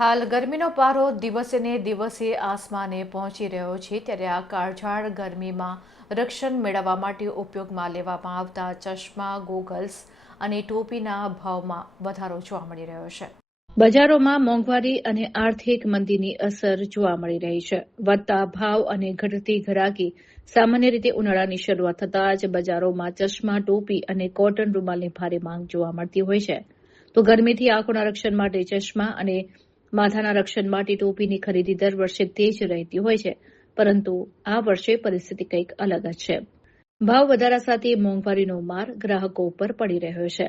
હાલ ગરમીનો પારો દિવસે ને દિવસે આસમાને પહોંચી રહ્યો છે, ત્યારે આ કાળઝાળ ગરમીમાં રક્ષણ મેળવવા માટે ઉપયોગમાં લેવામાં આવતા ચશ્મા, ગોગલ્સ અને ટોપીના ભાવમાં વધારો જોવા મળી રહ્યો છે. બજારોમાં મોંઘવારી અને આર્થિક મંદીની અસર જોવા મળી રહી છે. વધતા ભાવ અને ઘટતી ઘરાકી સામાન્ય રીતે ઉનાળાની શરૂઆત થતાં જ બજારોમાં ચશ્મા, ટોપી અને કોટન રૂમાલની ભારે માંગ જોવા મળતી હોય છે. તો ગરમીથી આંખોના રક્ષણ માટે ચશ્મા અને માથાના રક્ષણ માટે ટોપીની ખરીદી દર વર્ષે તેજ રહેતી હોય છે, પરંતુ આ વર્ષે પરિસ્થિતિ કંઈક અલગ જ છે. ભાવ વધારા સાથે મોંઘવારીનો માર ગ્રાહકો ઉપર પડી રહ્યો છે.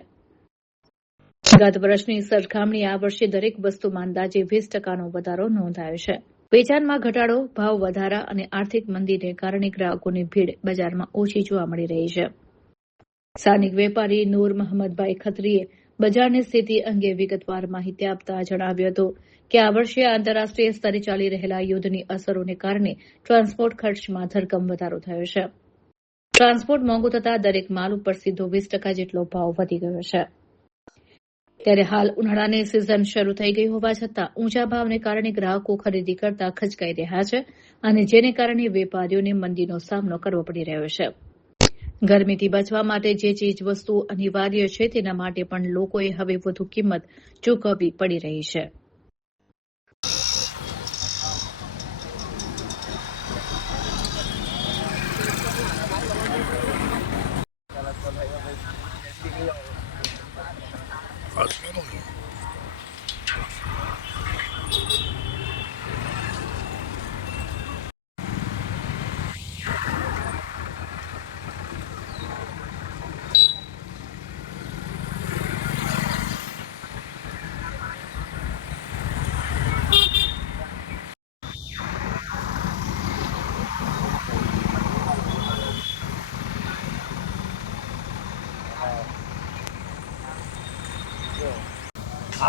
ગત વર્ષની સરખામણી આ વર્ષે દરેક વસ્તુમાં અંદાજે 20% વધારો નોંધાયો છે. વેચાણમાં ઘટાડો, ભાવ વધારા અને આર્થિક મંદીને કારણે ગ્રાહકોની ભીડ બજારમાં ઓછી જોવા મળી રહી છે. સ્થાનિક વેપારી નૂર મહમદભાઈ ખત્રીએ બજારની સ્થિતિ અંગે વિગતવાર માહિતી આપતા જણાવ્યું હતું કે આ વર્ષે આંતરરાષ્ટ્રીય સ્તરે ચાલી રહેલા યુદ્ધની અસરોને કારણે ટ્રાન્સપોર્ટ ખર્ચમાં ધરખમ વધારો થયો છે. ટ્રાન્સપોર્ટ મોંઘું થતાં દરેક માલ ઉપર સીધો 20% જેટલો ભાવ વધી ગયો છે. ત્યારે હાલ ઉનાળાની સિઝન શરૂ થઈ ગઈ હોવા છતાં ઊંચા ભાવને કારણે ગ્રાહકો ખરીદી કરતા ખચકાઈ રહ્યા છે અને જેને કારણે વેપારીઓને મંદીનો સામનો કરવો પડી રહ્યો છે. ગરમીથી બચવા માટે જે ચીજ વસ્તુઓ અનિવાર્ય છે તેના માટે પણ લોકોએ હવે વધુ કિંમત ચૂકવવી પડી રહી છે.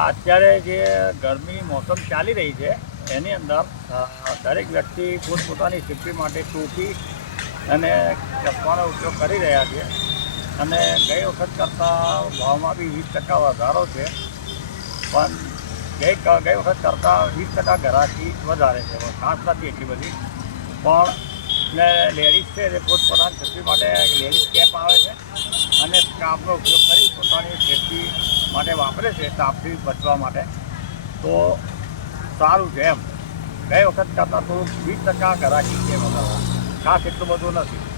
અત્યારે જે ગરમી મોસમ ચાલી રહી છે એની અંદર દરેક વ્યક્તિ પોતપોતાની સેફ્ટી માટે ટોપી અને ચશ્માનો ઉપયોગ કરી રહ્યા છે અને ગઈ વખત કરતાં ભાવમાં બી 20% વધારો છે, પણ ગઈ વખત કરતાં 20% ઘરાકી વધારે છે. ખાસ નથી એટલી બધી, પણ ને લેડીઝ છે તે પોતપોતાની સેફ્ટી માટે લેડીઝ કેપ આવે છે અને સ્કાર્ફનો ઉપયોગ કરી પોતાની સેફ્ટી માટે વાપરે છે, તાપથી બચવા માટે. તો સારું છે એમ. ગઈ વખત કરતાં થોડુંક 20% ઘરાકી છે, વધારે ખાસ એટલું બધું નથી.